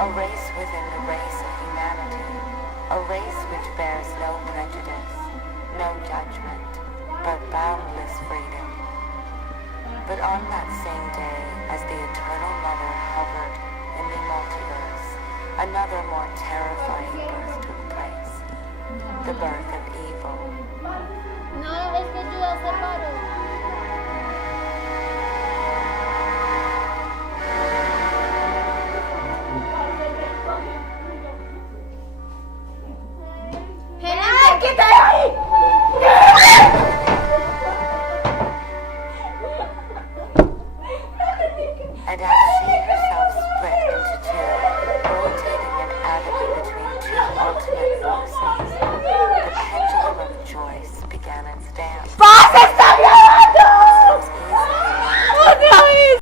a race within the race of humanity, a race which bears no prejudice, no judgment, but boundless freedom. But on that same day, as the Eternal Mother hovered in the multiverse, another more terrifying birth took place, the birth of evil. No, es que yo ya separo. And as she